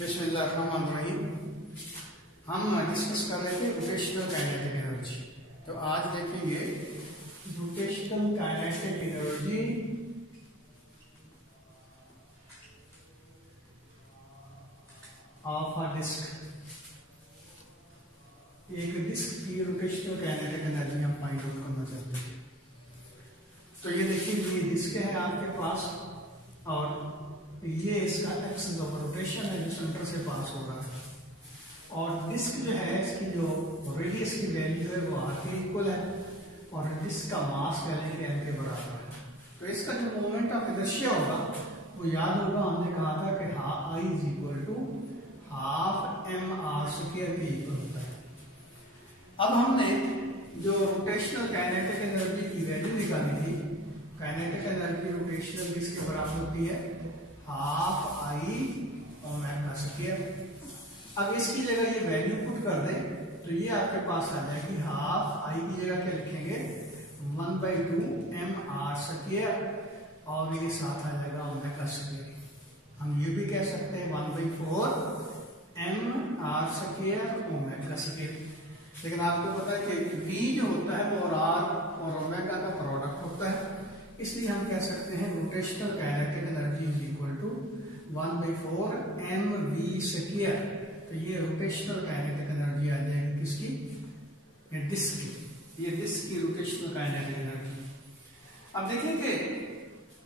बिस्मिल्लाहिर्रहमानिर्रहीम। हम डिस्कस कर रहे थे रोटेशनल काइनेटिक एनर्जी। तो आज देखेंगे rotational kinetic energy of a disc. एक डिस्क की रोटेशनल काइनेटिक एनर्जी हम फाइंड आउट करना चाहते हैं। तो ये देखिए, ये डिस्क है आपके पास और ये इसका एक्सिस ऑफ रोटेशन है जो सेंटर से पास हो रहा है, और डिस्क जो है इसकी जो रेडियस की वैल्यू है वो आर के इक्वल है और डिस्क का मास पहले के एम के बराबर है। तो इसका जो मोमेंट ऑफ इनर्शिया होगा वो याद होगा, हमने कहा था कि half I is equal to half M R square के इक्वल होता है। अब हमने जो रोटेशनल काइनेटिक एनर्जी की वैल्यू निकाली थी, काइनेटिक एनर्जी रोटेशनल डिस्क के बराबर होती है हाफ आई ओमेगा स्क्वायर। अब इसकी जगह ये वैल्यू पुट कर दें तो ये आपके पास आ जाएगी, हाफ आई की जगह क्या लिखेंगे 1/2 एम आर स्क्वायर और ये साथ आ जाएगा ओमेगा स्क्वायर। हम ये भी कह सकते हैं 1/4 M R square omega square. लेकिन आपको पता है कि V जो होता है वो आर और ओमेगा का प्रोडक्ट होता है, इसलिए हम कह सकते हैं rotational kinetic energy is equal to 1/4 M V square. तो ये रोटेशनल काइनेटिक एनर्जी आ जाएगी किसकी, डिस्क की। ये डिस्क की रोटेशनल काइनेटिक एनर्जी। अब देखेंगे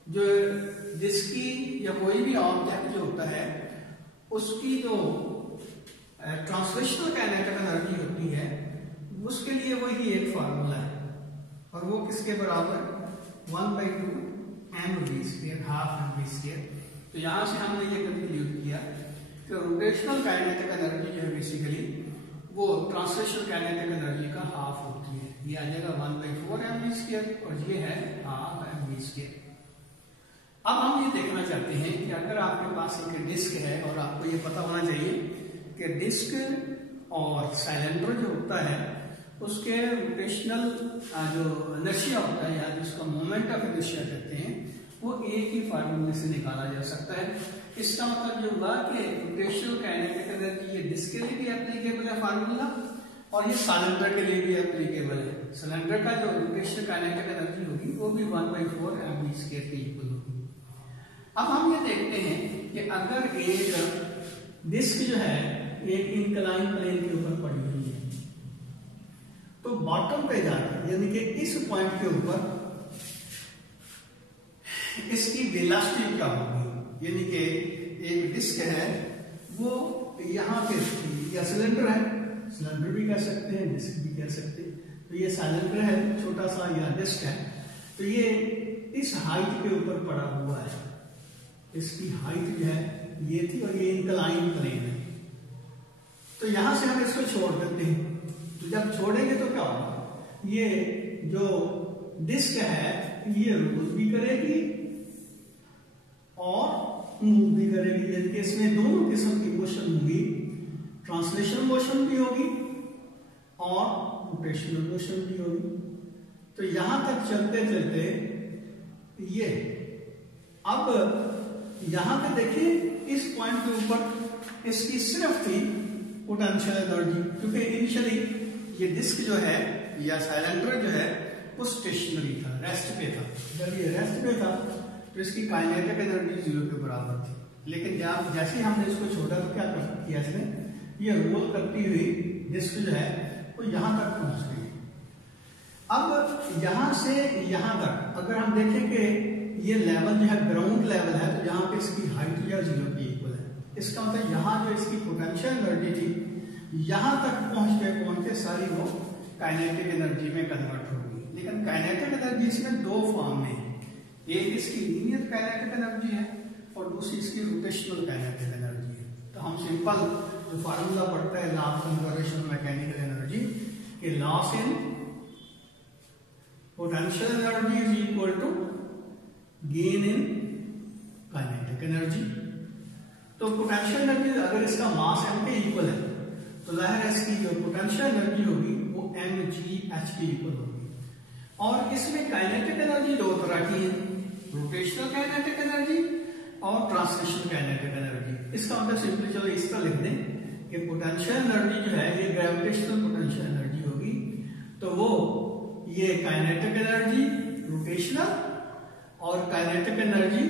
जो डिस्क की या कोई भी ऑब्जेक्ट जो होता है उसकी जो ट्रांसलेशनल काइनेटिक एनर्जी होती है उसके लिए वही एक फार्मूला है, और वो किसके बराबर 1/2 M V square, half M V square. तो यहां से हमने ये कंक्लूड किया कि रोटेशनल काइनेटिक एनर्जी जो है बेसिकली वो ट्रांसलेशनल काइनेटिक एनर्जी का हाफ होती है। ये आ जाएगा 1/4 एम वी स्क्वायर और ये है हाफ एम वी स्क्वायर। अब हम ये देखना चाहते हैं कि अगर आपके पास एक डिस्क है, और आपको ये पता होना चाहिए कि डिस्क और सिलेंडर जो होता है उसके रोटेशनल जो इनर्शिया होता है या जिसका मोमेंट ऑफ इनर्शिया कहते हैं वो एक ही फार्मूले से निकाला जा सकता है। इसका मतलब ये हुआ कि रोटेशनल काइनेटिक एनर्जी ये डिस्क के लिए भी एप्लीकेबल है फार्मूला, और ये सिलेंडर के लिए भी एप्लीकेबल है। सिलेंडर का जो रोटेशनल काइनेटिक एनर्जी होगी वो भी 1/4 एम वी स्क्वायर के इक्वल होगी। अब हम ये देखते हैं कि अगर एक डिस्क जो है एक इंक्लाइन प्लेन के ऊपर पड़ी हुई है तो बॉटम पे जाकर यानी कि इस पॉइंट के ऊपर इसकी वेलोसिटी क्या होगी, यानी कि एक डिस्क है वो यहां पे, या सिलेंडर है, सिलेंडर भी कह सकते हैं डिस्क भी कह सकते हैं। तो ये सिलेंडर है छोटा सा या डिस्क है, तो ये इस हाइट के ऊपर पड़ा हुआ है। इसकी हाइट जो है ये थी और ये इंक्लाइन प्लेन है। तो यहां से हम इसको छोड़ देते हैं। तो जब छोड़ेंगे तो क्या होगा, ये जो डिस्क है ये रोल भी करेगी और मूव भी करेगी, यानी कि इसमें दोनों किस्म की मोशन होगी, ट्रांसलेशनल मोशन भी होगी और रोटेशनल मोशन भी होगी। तो यहां तक चलते चलते ये अब यहां पे देखिए इस पॉइंट के ऊपर इसकी सिर्फ थी पोटेंशियल एनर्जी, क्योंकि इनिशियली ये डिस्क जो है या सिलेंडर जो है वो स्टेशनरी था, रेस्ट पे था। जब ये रेस्ट पे था तो इसकी काइनेटिक एनर्जी 0 के बराबर थी। लेकिन जब जैसे ही हमने इसको छोड़ा तो क्या किया इसने, ये रोल करती हुई डिस्क जो है वो यहां तक पहुंच गई। अब यहां से यहां तक अगर हम देखें कि ये लेवल जो है ग्राउंड लेवल है, तो यहाँ पे इसकी हाइट जो है 0 के इक्वल है। इसका मतलब यहाँ जो इसकी पोटेंशियल एनर्जी थी यहां तक पहुंचते सारी वो काइनेटिक एनर्जी में कन्वर्ट होगी। लेकिन काइनेटिक एनर्जी इसमें दो फॉर्म में है, एक इसकी लीनियर काइनेटिक एनर्जी है और दूसरी इसकी रोटेशनल काइनेटिक एनर्जी है। तो हम सिंपल जो फार्मूला पढ़ते हैं law of conservation mechanical energy के, loss in potential energy is equal to gain in kinetic energy. तो पोटेंशियल एनर्जी अगर इसका मास m के इक्वल है तो जाहिर है इसकी जो पोटेंशियल एनर्जी होगी वो mgh के इक्वल होगी। और इसमें काइनेटिक एनर्जी दो तरह की है, रोटेशनल काइनेटिक एनर्जी और ट्रांसलेशन काइनेटिक एनर्जी। इसका मतलब सिंपली चलो इस तरह लिख दें कि पोटेंशियल एनर्जी जो है ये ग्रेविटेशनल पोटेंशियल एनर्जी होगी, तो वो ये काइनेटिक एनर्जी रोटेशनल और काइनेटिक एनर्जी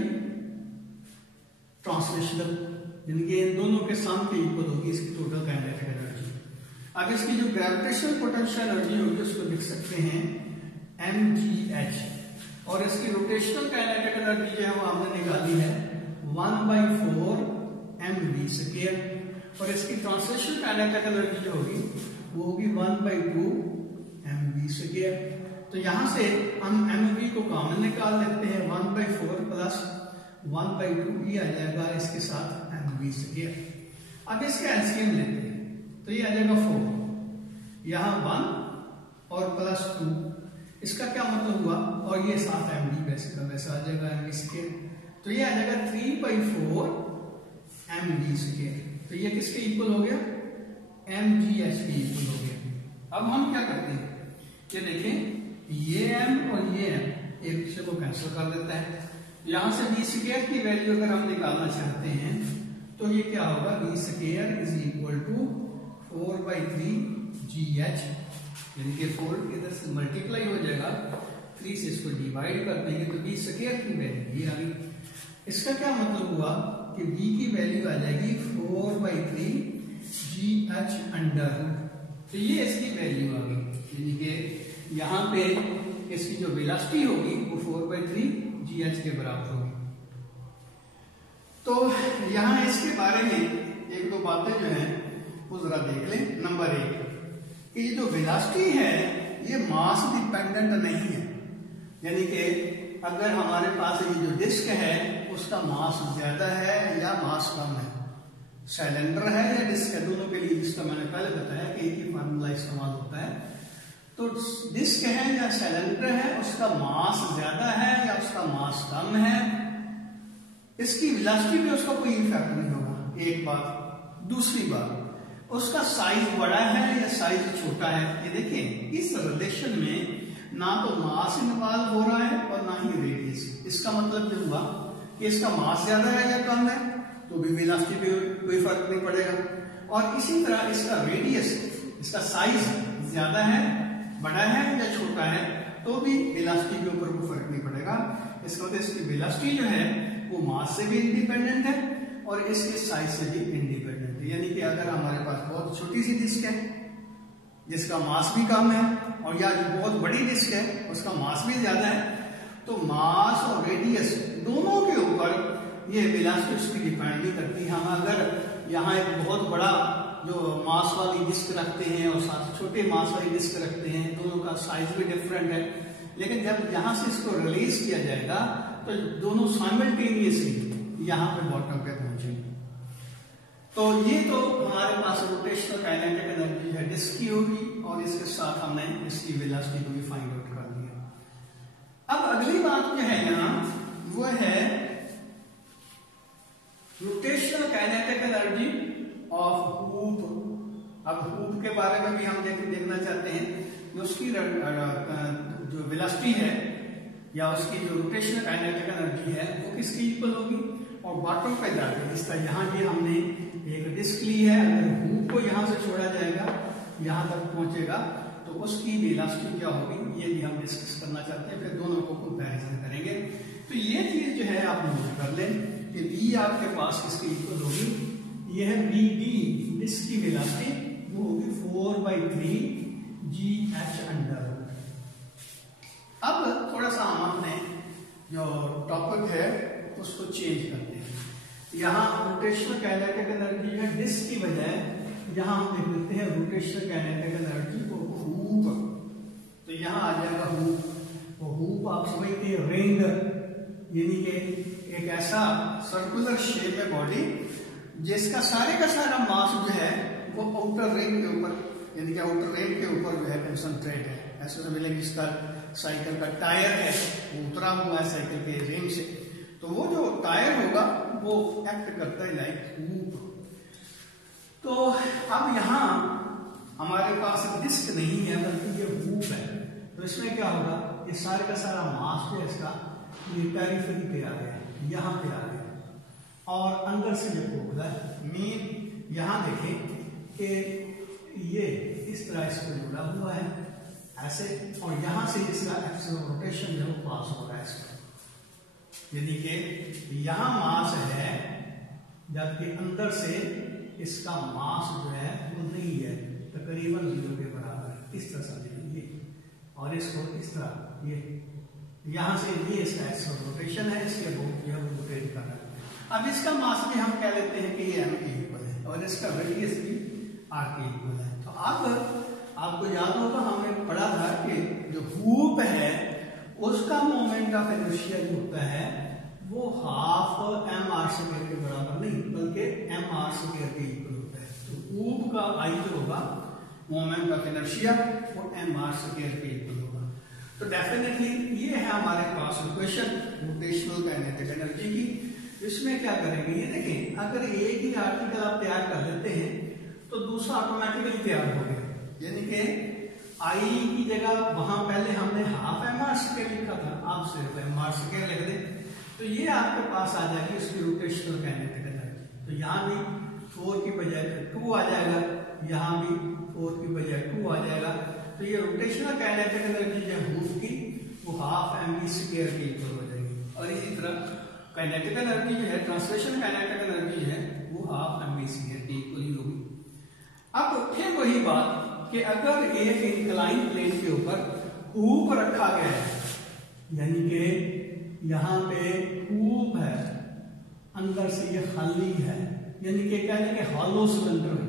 ट्रांसलेशनल, जिनके इन दोनों के सम के इक्वल होगी इसकी टोटल काइनेटिक एनर्जी। अब इसकी जो ग्रेविटेशनल पोटेंशियल एनर्जी होगी उसको लिख सकते हैं mgh, और इसकी रोटेशनल काइनेटिक एनर्जी जो है वो हमने निकाली है 1/4 mv², और इसकी ट्रांसलेशन काइनेटिक एनर्जी जो होगी वो होगी 1/2 mv²। तो यहां से हम mv को कॉमन निकाल लेते हैं, 1/4 प्लस 1/2 ये आ जाएगा इसके साथ mv²। अब इसका एलसीएम लेते हैं तो ये आ जाएगा 4, यहाँ 1 और प्लस 2, इसका क्या मतलब हुआ, और ये साथ mv वैसे का वैसा आ जाएगा mv², तो ये आ जाएगा 3/4 mv²। तो ये किसके इक्वल हो गया, mgh के इक्वल हो गया। अब हम क्या करते हैं, ये देखें ये m और ये m एक दूसरे को कैंसिल कर देता है, यहां से v² की वैल्यू अगर हम निकालना चाहते हैं तो ये क्या होगा, v² is equal to 4/3 gh, यानी कि 4 इधर से मल्टीप्लाई हो जाएगा, 3 से इसको डिवाइड कर देंगे तो v² की वैल्यू ये आ गई। इसका क्या मतलब हुआ कि v की वैल्यू आ जाएगी 4/3 gh², तो ये इसकी वैल्यू आ गई, यानी कि यहाँ पे इसकी जो वेलोसिटी होगी वो 4/3 gh के बराबर होगी। तो यहाँ इसके बारे में एक दो बातें जो हैं वो जरा देख लें। नंबर 1 कि ये जो वेलोसिटी है ये मास डिपेंडेंट नहीं है, यानी कि अगर हमारे पास ये जो डिस्क है उसका मास ज्यादा है या मास कम है, सिलेंडर है या डिस्क है, दोनों के लिए जिसका मैंने पहले बताया कि एक ही फार्मूला इस्तेमाल होता है, तो डिस्क है या सिलेंडर है उसका मास ज्यादा है या उसका मास कम है, इसकी वेलोसिटी पे उसका कोई इफेक्ट नहीं होगा, एक बात। दूसरी बात, उसका साइज बड़ा है या साइज छोटा है, ये देखिए इस रिलेशन में ना तो मास इन्वॉल्व हो रहा है और ना ही रेडियस। इसका मतलब जो हुआ कि इसका मास ज्यादा है या कम है तो भी वेलोसिटी पे कोई फर्क नहीं पड़ेगा, और इसी तरह इसका रेडियस, इसका साइज ज्यादा है, बड़ा है या छोटा है तो भी वेलोसिटी के ऊपर कोई फर्क नहीं पड़ेगा। इसका मतलब इसकी वेलोसिटी जो है वो मास से भी इंडिपेंडेंट है और इसके साइज से भी इंडिपेंडेंट है, यानी कि अगर हमारे पास बहुत छोटी सी डिस्क है जिसका मास भी कम है और या बहुत बड़ी डिस्क है उसका मास भी ज्यादा है, तो मास और रेडियस दोनों के ऊपर ये वेलोसिटी उसकी डिपेंड नहीं करती। हम अगर यहाँ एक बहुत बड़ा जो मास वाली डिस्क रखते हैं और साथ छोटे मास वाली डिस्क रखते हैं, दोनों का साइज भी डिफरेंट है, लेकिन जब यहाँ से इसको रिलीज किया जाएगा तो दोनों साइमल्टेनियसली यहाँ पे बॉटम पे पहुंचेंगे। तो ये तो हमारे पास रोटेशनल काइनेटिक एनर्जी है डिस्क की होगी, और इसके साथ हमने इसकी वेलोसिटी को भी फाइंड आउट कर लिया। अब अगली बात जो है यहाँ वो है rotational kinetic energy of hoop. अब हूप के बारे में भी हम देखना चाहते हैं, उसकी जो वेलोसिटी है या उसकी जो रोटेशनल काइनेटिक एनर्जी है वो किसकी इक्वल होगी, और बॉटम पे जाकर इस तरह यहाँ ये हमने एक डिस्क ली है, अगर हूप को यहाँ से छोड़ा जाएगा यहाँ तक पहुंचेगा तो उसकी वेलोसिटी क्या होगी ये भी हम डिस्कस करना चाहते हैं, फिर दोनों को कंपैरिजन करेंगे। तो ये चीज जो है आप नोट कर लें कि v आपके पास किसकी इक्वल होगी, ये है vd, डिस्क की वेलोसिटी वो होगी 4/3 gh²। अब थोड़ा सा हम अपने जो टॉपिक है उसको चेंज करते हैं। यहाँ रोटेशनल काइनेटिक एनर्जी है डिस्क की बजाय यहाँ हम लिख देते हैं रोटेशनल काइनेटिक एनर्जी को हूप, तो यहाँ आ जाएगा हूप। वो हूप आप समझते हैं रिंग, यानी कि एक ऐसा सर्कुलर शेप है बॉडी जिसका सारे का सारा मास जो है वो आउटर रिंग के ऊपर, यानी कि आउटर रिंग के ऊपर जो है कंसंट्रेट है। ऐसे समझ जिसका साइकिल का टायर है वो उतरा हुआ है साइकिल के रिंग से, तो वो जो टायर होगा वो एक्ट करता है लाइक हूप। तो अब यहाँ हमारे पास डिस्क नहीं है बल्कि ये हूप है, तो इसमें क्या होगा, ये सारे का सारा मास जो है इसका ये पेरिफेरी पे आ गया, यहाँ पे आ गया, और अंदर से जब घूमता है मीन यहां देखें कि ये इस तरह इसको जुड़ा हुआ है ऐसे, और यहां से इसका एक्सिस ऑफ रोटेशन जो पास हो रहा है इसका, यानी कि यहां मास है जबकि अंदर से इसका मास जो है वो नहीं है, तकरीबन 0 के बराबर है। इस तरह समझिए, और इसको इस तरह ये यहां से ये इसका एक्सिस ऑफ रोटेशन है, इसके यह रोटेट कर रहा है। अब इसका मास भी हम कह लेते हैं कि ये m के इक्वल है और इसका रेडियस भी r के इक्वल है। तो अब आपको याद होगा हमने पढ़ा था कि जो हूप है उसका मोमेंट ऑफ इनर्शिया जो होता है वो हाफ mr स्क्वायर के बराबर नहीं बल्कि mr स्क्वायर के इक्वल होता है। तो हूप का I जो होगा मोमेंट ऑफ इनर्शिया वो mr स्क्वायर के इक्वल होगा। तो डेफिनेटली ये है हमारे पास इक्वेशन रोटेशनल काइनेटिक एनर्जी की। इसमें क्या करेंगे, ये देखें अगर एक ही आर्टिकल आप तैयार कर लेते हैं तो दूसरा ऑटोमेटिकली तैयार हो गया, यानी कि आई की जगह वहां पहले हमने हाफ mr स्क्वायर लिखा था, आप सिर्फ mr स्क्वायर लिख दें तो ये आपके पास आ जाएगी उसकी रोटेशनल काइनेटिक एनर्जी। तो यहाँ भी 4 की बजाय 2 आ जाएगा, यहाँ भी 4 की बजाय 2 आ जाएगा। तो ये रोटेशनल काइनेटिक एनर्जी जो हूप की वो हाफ mv स्क्वायर के इक्वल हो जाएगी, और इसी तरह काइनेटिक एनर्जी जो है ट्रांसलेशन काइनेटिक एनर्जी जो है वो हाफ mv स्क्वायर के इक्वल ही होगी। अब फिर वही बात कि अगर एक इंक्लाइन प्लेन के ऊपर हूप रखा गया है, यानी कि यहाँ पे हूप है, अंदर से ये खाली है, यानी कि क्या है कि हॉलो सिलेंडर है,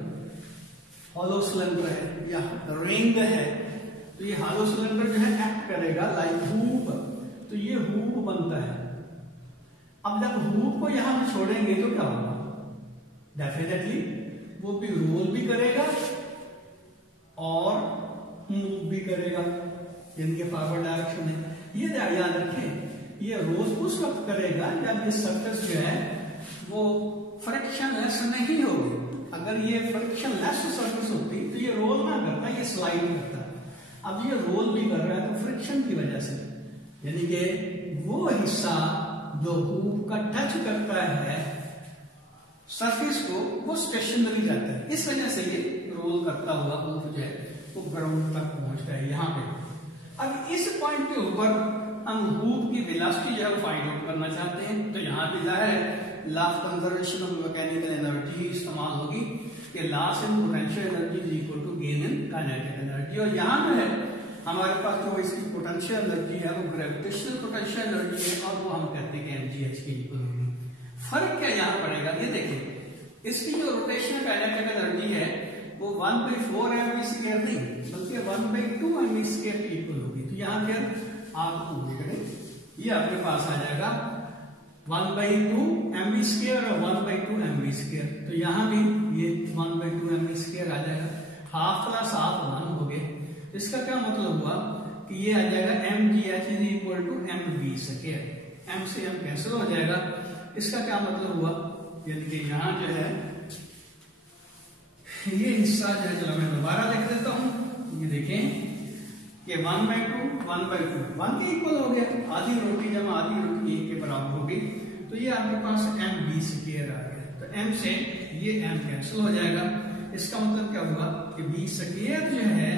हॉलो सिलेंडर है या रिंग है, तो ये हॉलो सिलेंडर जो है एक्ट करेगा लाइक हूप, तो ये हूप बनता है। अब जब हूप को यहां पे छोड़ेंगे तो क्या होगा, डेफिनेटली वो भी रोल भी करेगा और मूव भी करेगा, यानी कि फॉरवर्ड डायरेक्शन में। ये याद रखें ये रोल उस वक्त करेगा जब ये सरफेस जो है वो फ्रिक्शनलेस नहीं होगी। अगर ये फ्रिक्शनलेस सरफेस होती तो ये रोल ना करता, ये स्लाइड करता। अब ये रोल भी कर रहा है तो फ्रिक्शन की वजह से, यानी कि वो हिस्सा जो हूप का टच करता है सरफेस को वो स्टेशनरी रहता है, इस वजह से ये रोल करता हुआ हूप जो है वो ग्राउंड तक पहुंचता है यहाँ पे। अब इस पॉइंट के ऊपर हम हूप की वेलोसिटी जो है फाइंड आउट करना चाहते हैं, तो यहाँ पे जाहिर है law of conservation of mechanical energy इस्तेमाल होगी कि loss in potential energy is equal to gain in kinetic energy. और यहाँ जो है हमारे पास जो इसकी पोटेंशियल एनर्जी है वो ग्रेविटेशनल पोटेंशियल एनर्जी है, और वो हम कहते हैं कि mgh के इक्वल होगी। फर्क क्या यहाँ पड़ेगा, ये देखिए इसकी जो रोटेशनल काइनेटिक एनर्जी है वो 1/4 mv स्क्वायर नहीं बल्कि 1/2 mv स्क्वायर के इक्वल होगी। तो यहाँ फिर आप करें ये आपके पास आ जाएगा 1/2 mv स्क्वायर और 1/2 mv स्क्वायर। तो यहाँ भी ये 1/2 mv स्क्वायर आ जाएगा, हाफ प्लस हाफ 1 हो गए। तो इसका क्या मतलब हुआ कि ये आ जाएगा mgh is equal to mv square, m से m कैंसिल हो जाएगा। इसका क्या मतलब हुआ, यानी कि यहाँ जो है ये हिस्सा जो है, चलो मैं दोबारा लिख देता हूं, ये देखें कि 1/2 1 के इक्वल हो गया, आधी रोटी जब आधी रोटी 1 के बराबर होगी, तो ये आपके पास mv स्क्वायर आ गया। तो m से ये m कैंसिल हो जाएगा। इसका मतलब क्या हुआ कि v स्क्वायर जो है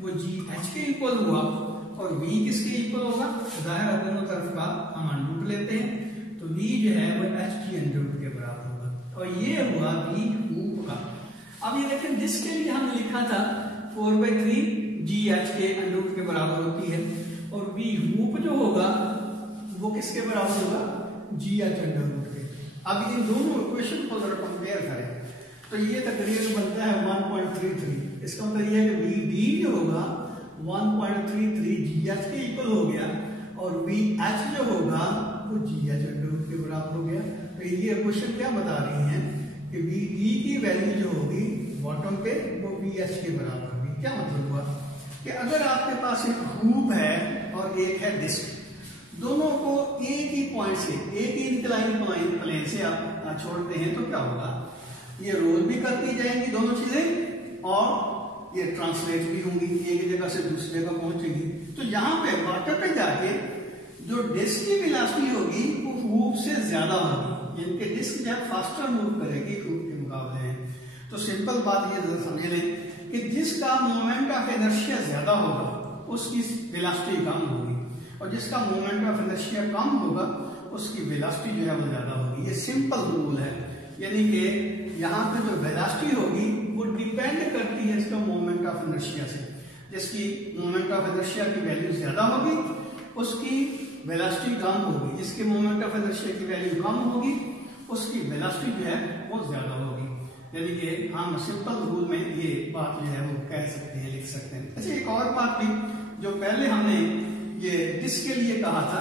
वो gh के इक्वल हुआ, और v किसके इक्वल होगा, जाहिर है दोनों तरफ का हम अंडरूट लेते हैं, तो v जो है वो h की अंडरूट के बराबर होगा, और ये हुआ v हूप का। अब ये देखें जिसके लिए हमने लिखा था 4/3 gh के अंडरूट के बराबर होती है, और v हूप जो होगा वो किसके बराबर होगा, gh अंडरूट के। अब इन दोनों इक्वेशन को जरा कंपेयर करें तो ये तकरीबन बनता है 1.33। इसका मतलब ये है कि vd जो होगा 1.33 gh के इक्वल हो गया, और vh जो होगा वो gh अंडरूट के बराबर हो गया। तो ये इक्वेशन क्या बता रही है कि vd की वैल्यू जो होगी बॉटम पे वो vh के बराबर होगी। क्या मतलब हुआ कि अगर आपके पास एक हूप है और एक है डिस्क, दोनों को एक ही पॉइंट से, एक ही इंक्लाइन प्लेन से आप छोड़ते हैं तो क्या होगा, ये रोल भी करती जाएंगी दोनों चीजें, और ये ट्रांसलेट भी होंगी, एक जगह से दूसरी जगह पहुंचेगी। तो यहाँ पे बॉटम पे जाके जो डिस्क की वेलोसिटी होगी वो हूप से ज्यादा होगी, यानी कि डिस्क जब फास्टर मूव करेगी हूप के मुकाबले में, तो सिंपल बात ये समझ लें कि जिसका मोमेंट ऑफ इनर्शिया ज्यादा होगा उसकी वेलोसिटी कम होगी, और जिसका मोमेंट ऑफ इनर्शिया कम होगा उसकी वेलोसिटी जो है वो ज्यादा होगी। ये सिंपल रूल है, यानी कि यहाँ पे जो वेलोसिटी होगी वो डिपेंड करती है इसका मोमेंट ऑफ इनर्शिया से। जिसकी मोमेंट ऑफ इनर्शिया की वैल्यू ज्यादा होगी उसकी वेलोसिटी कम होगी, जिसके मोमेंट ऑफ इनर्शिया की वैल्यू कम होगी उसकी वेलोसिटी जो है वो ज्यादा होगी। यानी कि हम सिंपल रूल में ये बात जो है वो कह सकते हैं, लिख सकते हैं। अच्छा, एक और बात भी जो पहले हमने ये डिस्क के लिए कहा था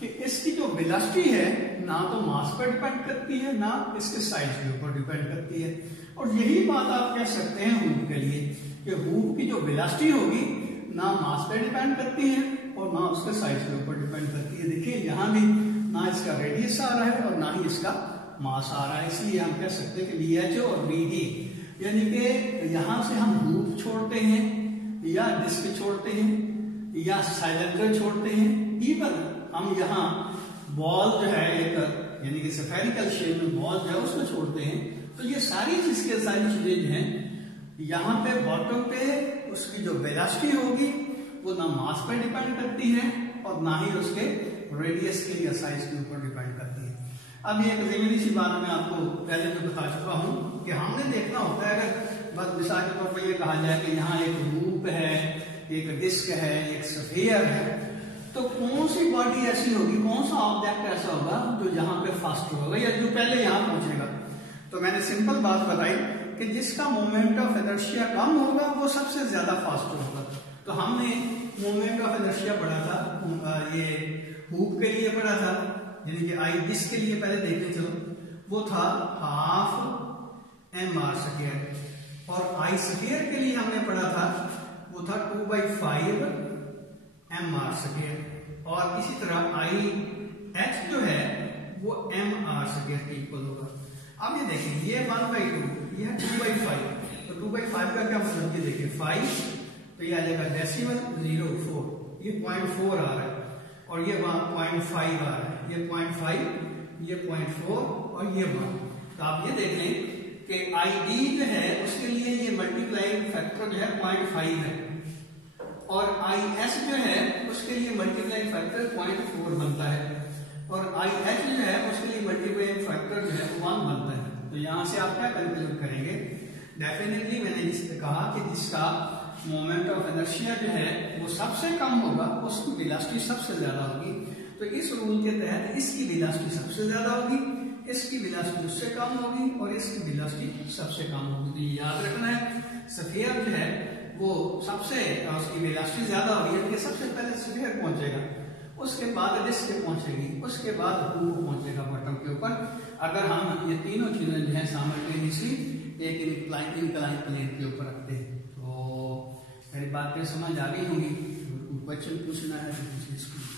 कि इसकी जो वेलोसिटी है ना तो मास पर डिपेंड करती है ना इसके साइज के ऊपर डिपेंड करती है, और यही बात आप कह सकते हैं हूप के लिए कि हूप की जो वेलोसिटी होगी ना मास पर डिपेंड करती है और ना उसके साइज के ऊपर डिपेंड करती है। देखिए यहाँ भी ना इसका रेडियस आ रहा है और ना ही इसका मास आ रहा है, इसलिए हम कह सकते हैं कि VH और VD, यानी कि यहाँ से हम हूप छोड़ते हैं या डिस्क छोड़ते हैं या साइलेंसर छोड़ते हैं, इवन हम यहाँ बॉल जो है एक यानी कि स्फेरिकल शेप में बॉल जो है उसको छोड़ते हैं, तो ये सारी चीजें जो हैं यहाँ पे बॉटम पे उसकी जो वेलोसिटी होगी वो ना मास पर डिपेंड करती है और ना ही उसके रेडियस के या साइज के ऊपर डिपेंड करती है। अब ये एक जमीनी सी बात मैं आपको पहले भी बता चुका हूँ कि हमने देखना होता है, अगर बस मिसाल के तौर पर ये कहा जाए कि यहाँ एक हूप है, एक डिस्क है, एक स्फीयर है, तो कौन सी बॉडी ऐसी होगी, कौन सा ऑब्जेक्ट ऐसा होगा जो यहाँ पे फास्ट होगा या जो पहले यहाँ पहुंचेगा। तो मैंने सिंपल बात बताई कि जिसका मोमेंट ऑफ इनर्शिया कम होगा वो सबसे ज्यादा फास्ट होगा। तो हमने मोमेंट ऑफ इनर्शिया पढ़ा था, ये हूप के लिए पढ़ा था, यानी कि आई डिस्क के लिए पहले देखने चलो, वो था हाफ mr², और आई स्फीयर के लिए हमने पढ़ा था वो था 2/5 mr², और इसी तरह आई h जो है वो mr² के इक्वल होगा। अब ये देखिए ये 1/2, ये 2/5, तो 2/5 का क्या मतलब, ये देखिए 5 तो ये आ जाएगा डेसिमल 0.4, ये 0.4 आ रहा है, और ये 0.5 आ रहा है, ये 0.5, ये 0.4 और ये 1। तो आप ये देख लें कि ID जो है उसके लिए ये मल्टीप्लाइंग फैक्टर जो है 0.5 है, और IS जो है उसके लिए मल्टीप्लाइंग फैक्टर 0.4 बनता है, और IH जो है उसके लिए मल्टीप्लाइंग फैक्टर जो है 1 बनता है। तो यहां से आप क्या कैलकुलेट करेंगे, डेफिनेटली मैंने जिससे कहा कि जिसका मोमेंट ऑफ इनर्शिया जो है वो सबसे कम होगा उसकी वेलोसिटी सबसे ज्यादा होगी। तो इस रूल के तहत इसकी वेलोसिटी सबसे ज्यादा होगी, इसकी वेलोसिटी उससे कम होगी और इसकी वेलोसिटी सबसे कम होगी। तो ये याद रखना है, स्फीयर जो है वो सबसे उसकी वेलोसिटी ज्यादा होगी, यानी सबसे पहले स्फीयर पहुंचेगा, उसके बाद डिस्क पहुंचेगी, उसके बाद हूप पहुंचेगा बॉटम के ऊपर। अगर हम ये तीनों चीजें जो है साइमल्टेनियसली एक इंक्लाइन प्लेन के ऊपर रखते हैं, तो मेरी बात पे समझ आ गई होगी। क्वेश्चन पूछना है तो पूछिए इसको।